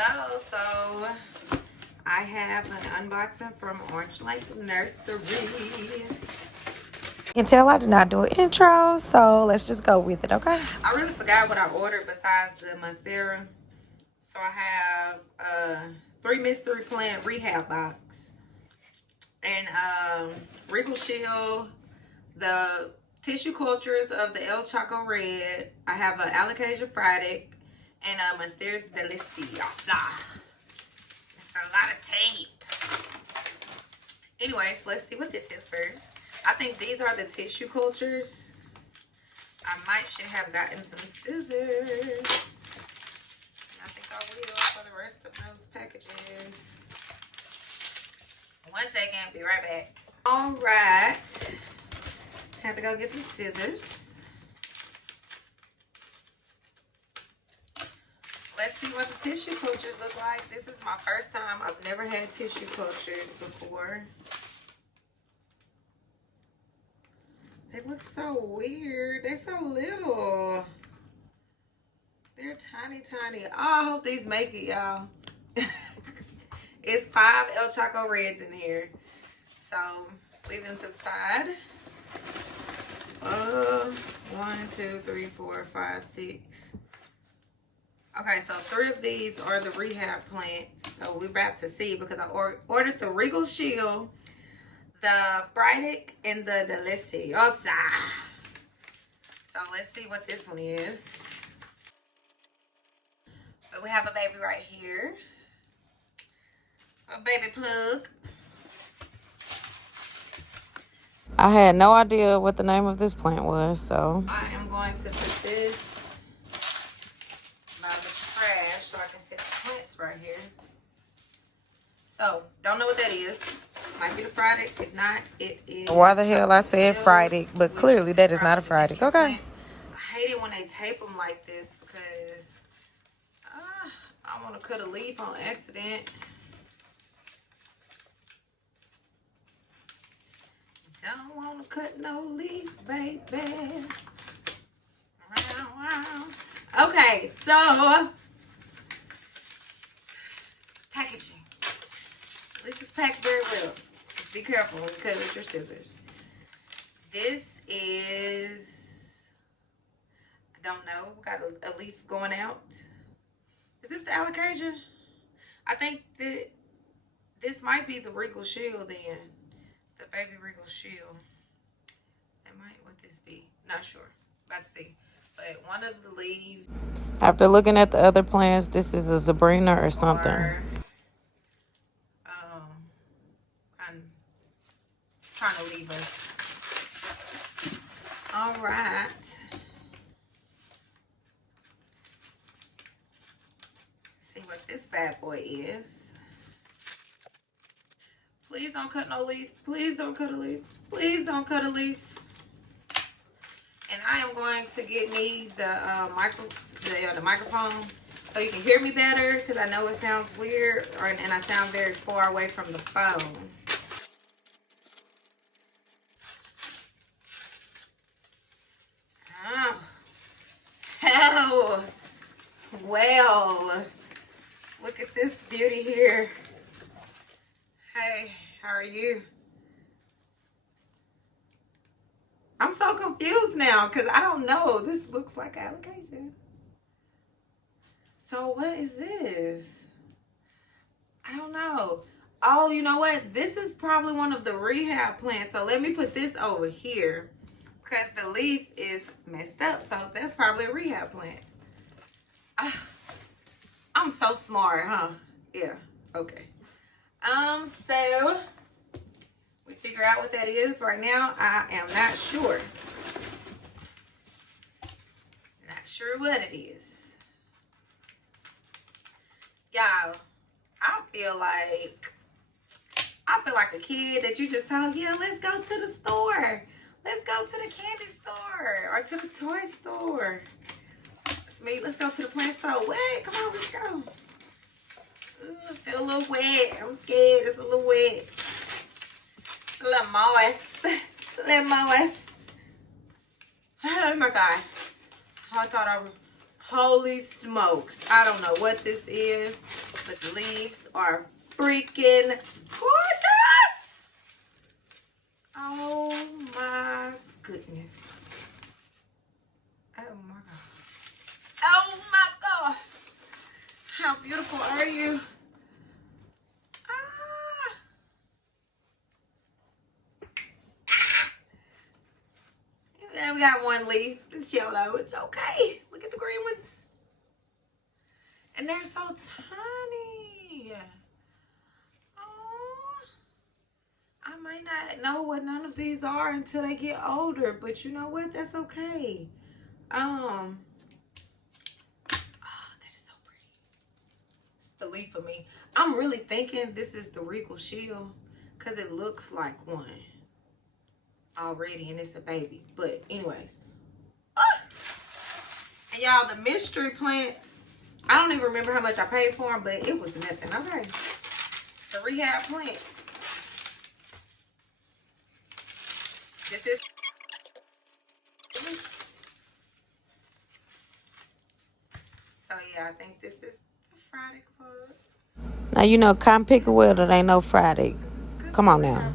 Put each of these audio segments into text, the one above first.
Hello, so I have an unboxing from Orange Lake Nursery. You can tell I did not do an intro, so let's just go with it, okay? I really forgot what I ordered besides the mascara. So I have 3 Mystery Plant Rehab Box. And Regal Shield, the tissue cultures of the El Choco Red. I have an Alocasia Friday and a Mysterious Deliciosa. It's a lot of tape. Anyways, let's see what this is first. I think these are the tissue cultures. I should have gotten some scissors. I think I will for the rest of those packages. 1 second, be right back. All right. Have to go get some scissors. Let's see what the tissue cultures look like. This is my first time. I've never had tissue cultures before. They look so weird. They're so little. They're tiny, tiny. Oh, I hope these make it, y'all. It's 5 El Choco Reds in here. So, leave them to the side. 1, 2, 3, 4, 5, 6. Okay, so 3 of these are the rehab plants. So we're about to see because I ordered the Regal Shield, the Friday, and the Deliciosa. So let's see what this one is. So we have a baby right here. A baby plug. I had no idea what the name of this plant was, so. I am going to put this by the trash so I can set the plants right here. So, don't know what that is. Might be the Friday. If not, it is. Why the hell I said Friday, but clearly that is not a Friday. Okay. I hate it when they tape them like this because I want to cut a leaf on accident. Don't want to cut no leaf, baby. Okay, so packaging. This is packed very well. Just be careful when you cut with your scissors. This is, I don't know, got a leaf going out. Is this the Alocasia? I think that this might be the Regal Shield then. The baby Regal Shield. That might what this be. Not sure. About to see. But one of the leaves. After looking at the other plants, this is a Sabrina or something. I'm just trying to leave us. All right. See what this bad boy is. Please don't cut no leaf. Please don't cut a leaf. Please don't cut a leaf. And I am going to get me the microphone so you can hear me better because I know it sounds weird and I sound very far away from the phone. Oh, well, look at this beauty here. Hey, how are you? I'm so confused now because I don't know. This looks like Alocasia. So what is this? I don't know. Oh, you know what? This is probably one of the rehab plants. So let me put this over here because the leaf is messed up. So that's probably a rehab plant. I'm so smart, huh? Yeah, okay. So we figure out what that is right now. I am not sure. Not sure what it is. Y'all, I feel like a kid that you just told, yeah, let's go to the store. Let's go to the candy store or to the toy store. It's me. Let's go to the plant store. Wait, come on, let's go. I feel a little wet. I'm scared. It's a little wet. It's a little moist. It's a little moist. Oh my God. I thought Holy smokes. I don't know what this is, but the leaves are freaking gorgeous. Oh my goodness. Oh my God. Oh my God. How beautiful are you? And we got one leaf. It's yellow. It's okay. Look at the green ones. And they're so tiny. Oh, I might not know what none of these are until they get older, but you know what? That's okay. Oh, that is so pretty. It's the leaf for me. I'm really thinking this is the Regal Shield because it looks like one already, and it's a baby. But anyways, and y'all, the mystery plants, I don't even remember how much I paid for them, but it was nothing. Okay, the rehab plants. This is so yeah, I think this is the Friday Club. Now, you know, come pick a will, it ain't no Friday. Come on now.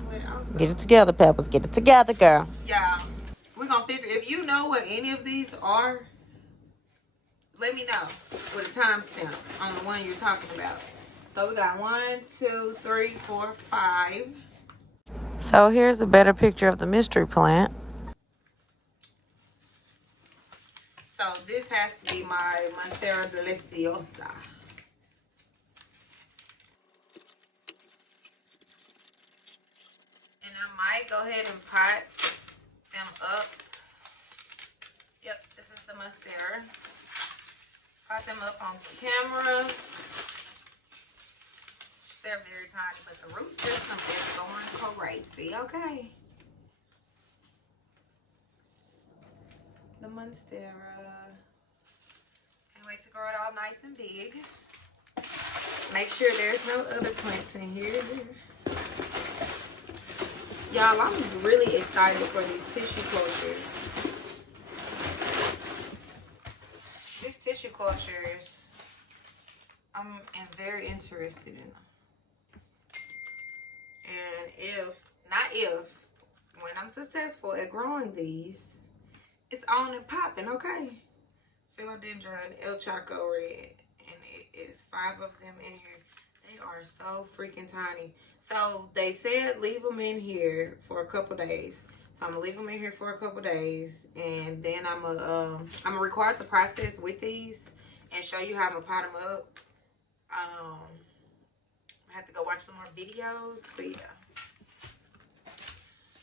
Get it together, Peppers. Get it together, girl. Yeah. We're going to figure, if you know what any of these are, let me know with a timestamp on the one you're talking about. So we got 1, 2, 3, 4, 5. So here's a better picture of the mystery plant. So this has to be my Monstera Deliciosa. And I might go ahead and pot them up. Yep, this is the Monstera. Pot them up on camera. They're very tiny, but the root system is going crazy. Okay. The Monstera. Can't wait to grow it all nice and big. Make sure there's no other plants in here. Y'all, I'm really excited for these tissue cultures. These tissue cultures, I'm very interested in them. And when I'm successful at growing these, it's on and popping, okay? Philodendron, El Chaco Red, and it is 5 of them in here. They are so freaking tiny. So they said leave them in here for a couple days. So I'm gonna leave them in here for a couple days, and then I'm gonna record the process with these and show you how I'm gonna pot them up. I have to go watch some more videos, but yeah.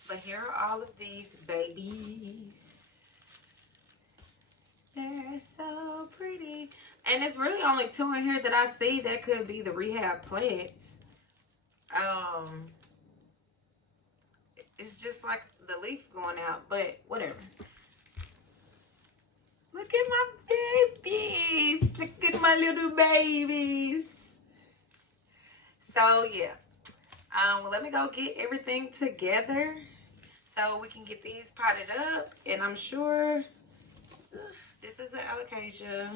But here are all of these babies. They're so pretty. And it's really only 2 in here that I see that could be the rehab plants. It's just like the leaf going out, but whatever. Look at my babies. Look at my little babies. So yeah. Well, let me go get everything together so we can get these potted up. And I'm sure this is an alocasia.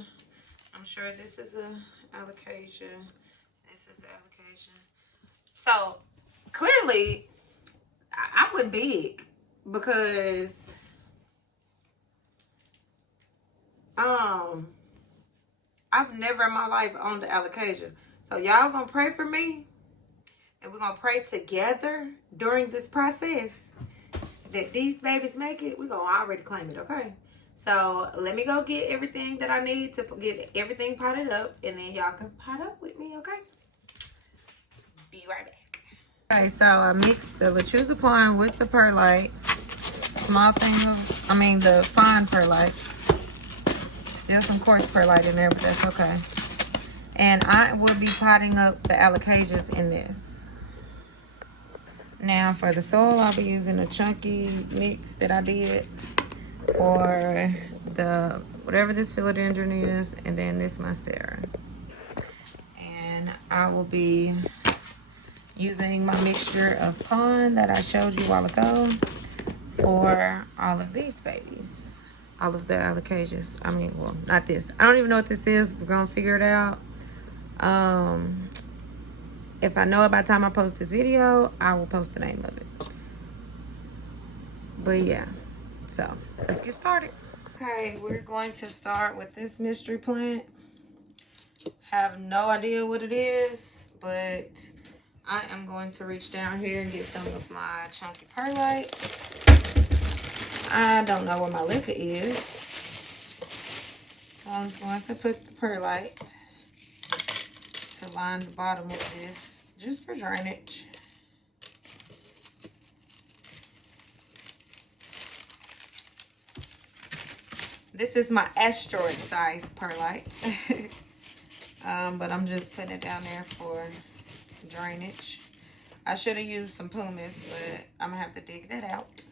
I'm sure this is a alocasia. This is an alocasia. So clearly, I went big because I've never in my life owned an alocasia. So y'all gonna pray for me, and we're gonna pray together during this process that these babies make it. We're gonna already claim it, okay? So let me go get everything that I need to get everything potted up, and then y'all can pot up with me, okay? Be right back. Okay, so I mixed the Lechuzapan with the perlite. Small thing of, the fine perlite. Still some coarse perlite in there, but that's okay. And I will be potting up the alocasias in this. Now for the soil, I'll be using a chunky mix that I did for the whatever this philodendron is, and then this monstera. And I will be using my mixture of pond that I showed you a while ago for all of these babies. all of the allocations. I mean, well, not this. I don't even know what this is. We're gonna figure it out. If I know it by the time I post this video, I will post the name of it. But yeah, so let's get started. Okay, we're going to start with this mystery plant. Have no idea what it is, but I am going to reach down here and get some of my chunky perlite. I don't know where my liquor is, so I'm just going to put the perlite to line the bottom of this, just for drainage. This is my asteroid size perlite. But I'm just putting it down there for drainage. I should have used some pumice, but I'm gonna have to dig that out.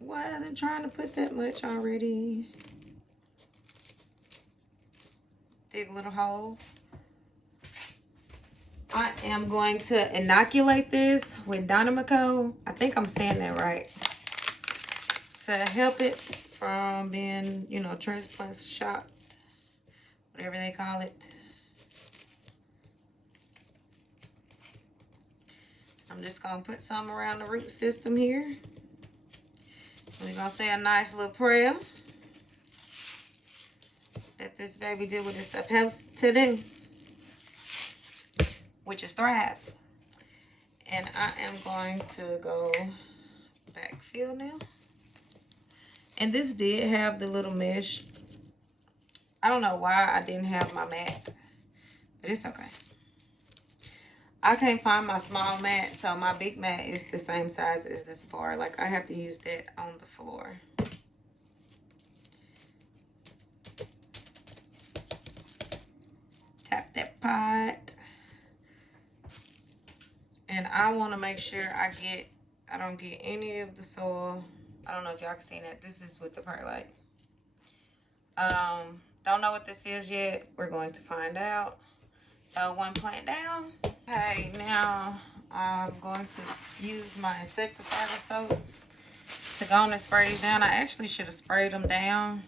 Wasn't trying to put that much already. Dig a little hole. I am going to inoculate this with Dynamico. I think I'm saying that right. To help it from being, you know, transplant shocked, whatever they call it. I'm just gonna put some around the root system here. We're gonna say a nice little prayer that this baby did what it's supposed to do, which is thrive. And I am going to go backfill now. And this did have the little mesh. I don't know why I didn't have my mat, but it's okay. I can't find my small mat, so my big mat is the same size as this bar. Like, I have to use that on the floor. Tap that pot. And I want to make sure I don't get any of the soil. I don't know if y'all can see that. This is with the perlite. Don't know what this is yet. We're going to find out. So one plant down. Okay, now I'm going to use my insecticidal soap to go on and spray these down. I actually should have sprayed them down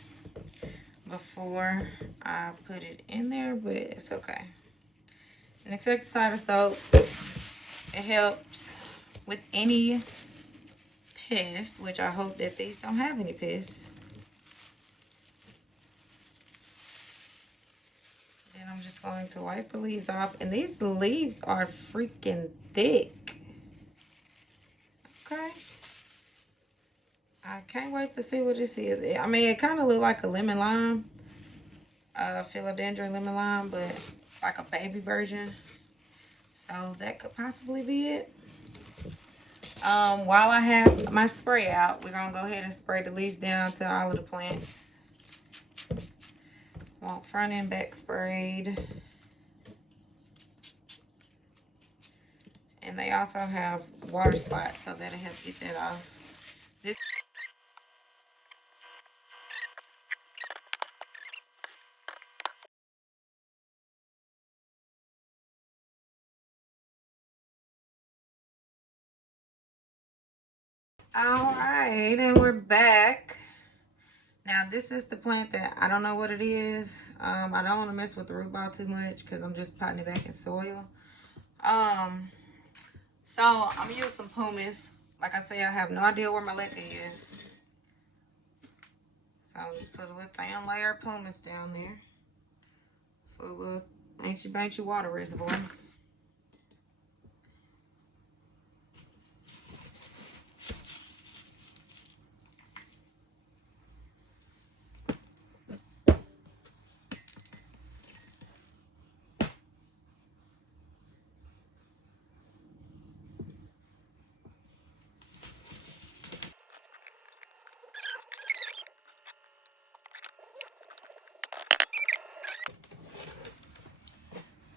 before I put it in there, but it's okay. An insecticidal soap, it helps with any pest, which I hope that these don't have any pests. Then I'm just going to wipe the leaves off, and these leaves are freaking thick. Okay, I can't wait to see what this is. I mean, it kind of look like a lemon lime, philodendron lemon lime, but like a baby version. So that could possibly be it. While I have my spray out, we're gonna go ahead and spray the leaves down to all of the plants. Want front and back sprayed. And they also have water spots, so that'll help get that off. This all right, and we're back. Now this is the plant that I don't know what it is. I don't want to mess with the root ball too much because I'm just potting it back in soil. So I'm gonna use some pumice. Like I say, I have no idea where my liquor is. So I'll just put a little thin layer of pumice down there for a little ancient water reservoir.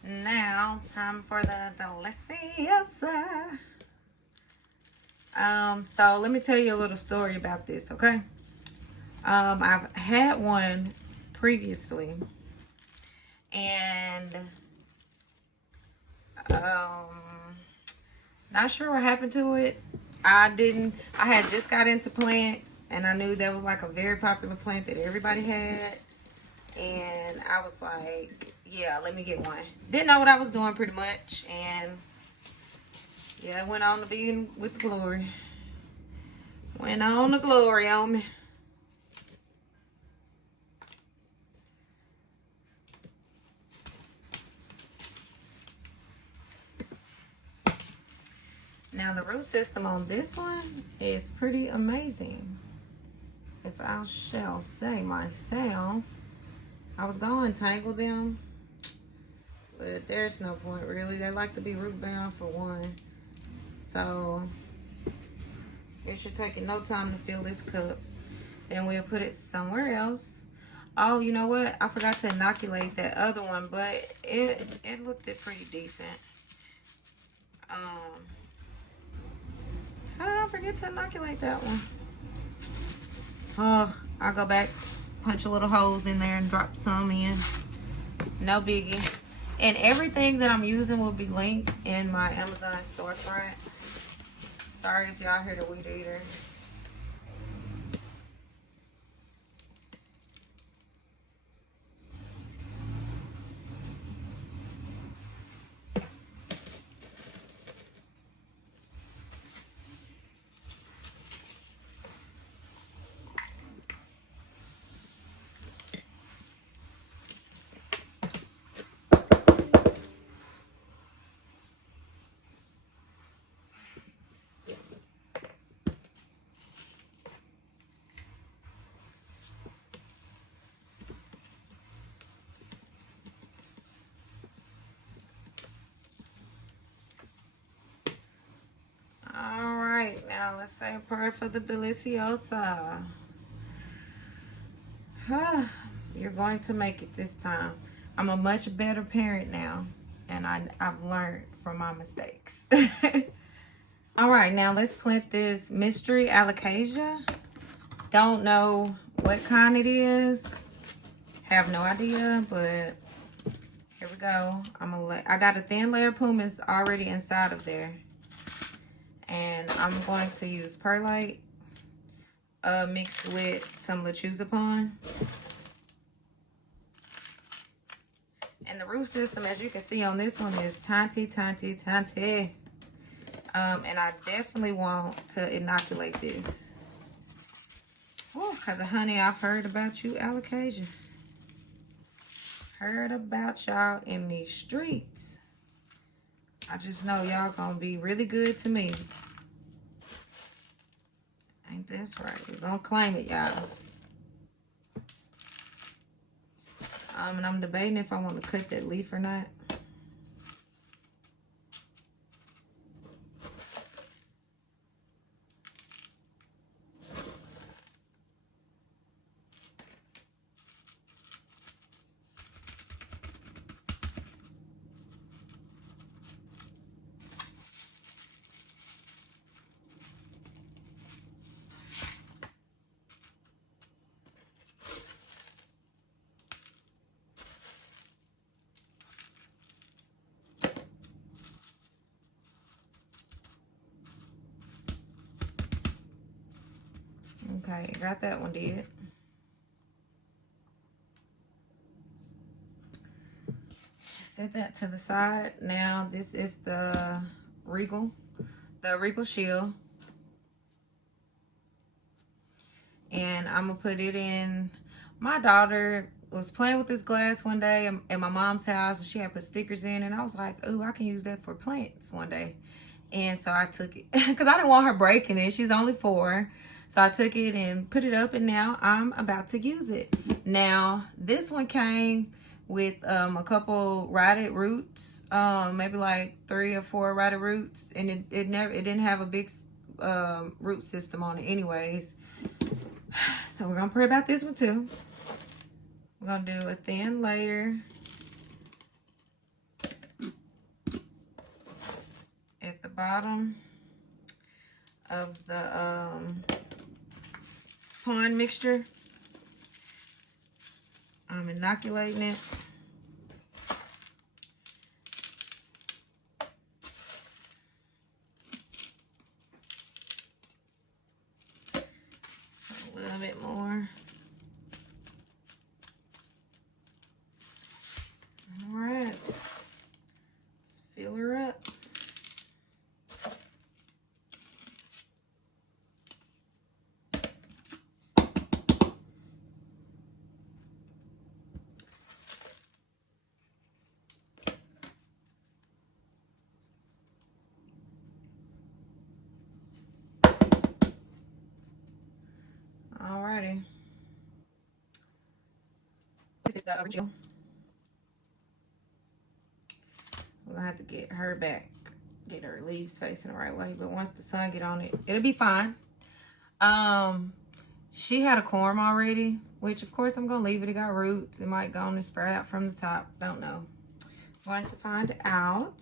Now, time for the deliciosa. So let me tell you a little story about this, okay? I've had one previously, and Not sure what happened to it. I had just got into plants, and I knew that was like a very popular plant that everybody had. And I was like, yeah, let me get one. Didn't know what I was doing pretty much. And yeah, I went on to be with the glory. Went on the glory on me. Now the root system on this one is pretty amazing, if I shall say myself. I was going to tangle them, but there's no point really. They like to be root bound for one. So it should take you no time to fill this cup. Then we'll put it somewhere else. Oh, you know what? I forgot to inoculate that other one, but it looked pretty decent. How did I forget to inoculate that one? Oh, I'll go back, punch a little holes in there and drop some in. No biggie. And everything that I'm using will be linked in my Amazon storefront. Sorry if y'all hear the weed eater. Now let's say a prayer for the deliciosa. You're going to make it this time. I'm a much better parent now, and I've learned from my mistakes. All right, now let's plant this mystery alocasia. Don't know what kind it is. Have no idea, but here we go. I got a thin layer of pumice already inside of there. And I'm going to use perlite mixed with some lechuzapon. And the root system, as you can see on this one, is tiny. And I definitely want to inoculate this. Oh, because honey, I've heard about you alocasias. Heard about y'all in these streets. I just know y'all gonna be really good to me. Ain't this right? We're gonna claim it, y'all. And I'm debating if I want to cut that leaf or not. Okay, got that one did. Set that to the side. Now this is the Regal Shield. And I'm gonna put it in. My daughter was playing with this glass one day at my mom's house, and she had put stickers in, and I was like, ooh, I can use that for plants one day. And so I took it because I didn't want her breaking it. She's only 4. So I took it and put it up, and now I'm about to use it. Now, this one came with a couple rotted roots, maybe like 3 or 4 rotted roots, and it didn't have a big root system on it anyways. So we're gonna pray about this one too. We're gonna do a thin layer at the bottom of the pond mixture. I'm inoculating it. is the original. I'm gonna have to get her back, get her leaves facing the right way. But once the sun get on it, it'll be fine. She had a corm already, which of course I'm gonna leave it. It got roots. It might go on and sprout out from the top. Don't know. Going to find out.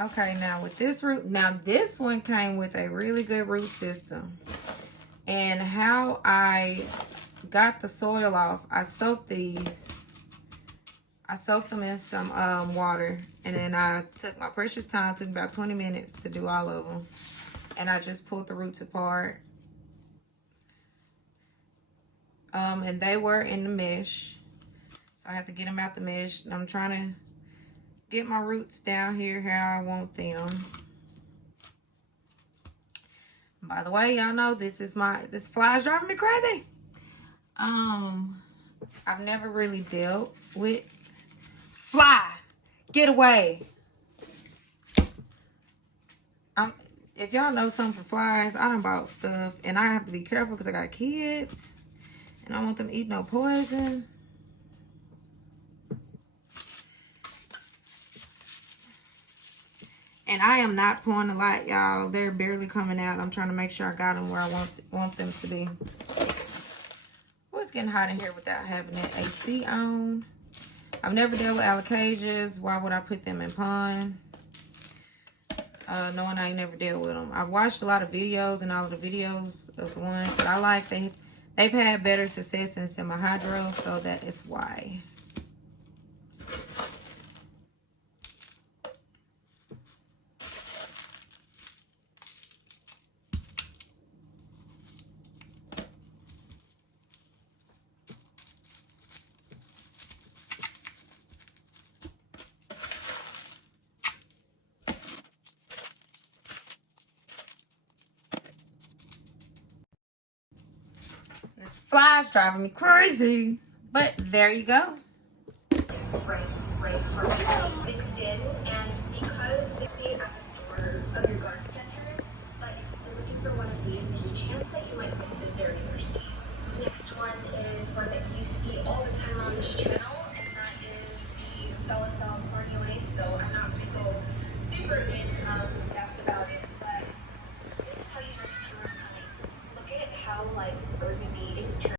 Okay, now with this root, now this one came with a really good root system. And how I got the soil off, I soaked these. I soaked them in some water, and then I took my precious time. It took about 20 minutes to do all of them. And I just pulled the roots apart. And they were in the mesh. So I have to get them out the mesh. And I'm trying to get my roots down here how I want them. By the way, y'all know this fly is driving me crazy. I've never really dealt with fly. Get away. If y'all know something for flies, I done bought stuff and I have to be careful because I got kids and I don't want them to eat no poison. And I am not pouring the light, y'all. They're barely coming out. I'm trying to make sure I got them where I want them to be. Oh, it's getting hot in here without having that AC on. I've never dealt with alocasias. Why would I put them in pond? Knowing I ain't never dealt with them. I've watched a lot of videos and all of the videos of the ones that I like. They've had better success in semi-hydro, so that is why. This fly's driving me crazy. But there you go. Right. Mixed in, and because they see it at the store of your garden centers, but if you're looking for one of these, there's a chance that you might be very thirsty. The next one is one that you see all the time on this channel.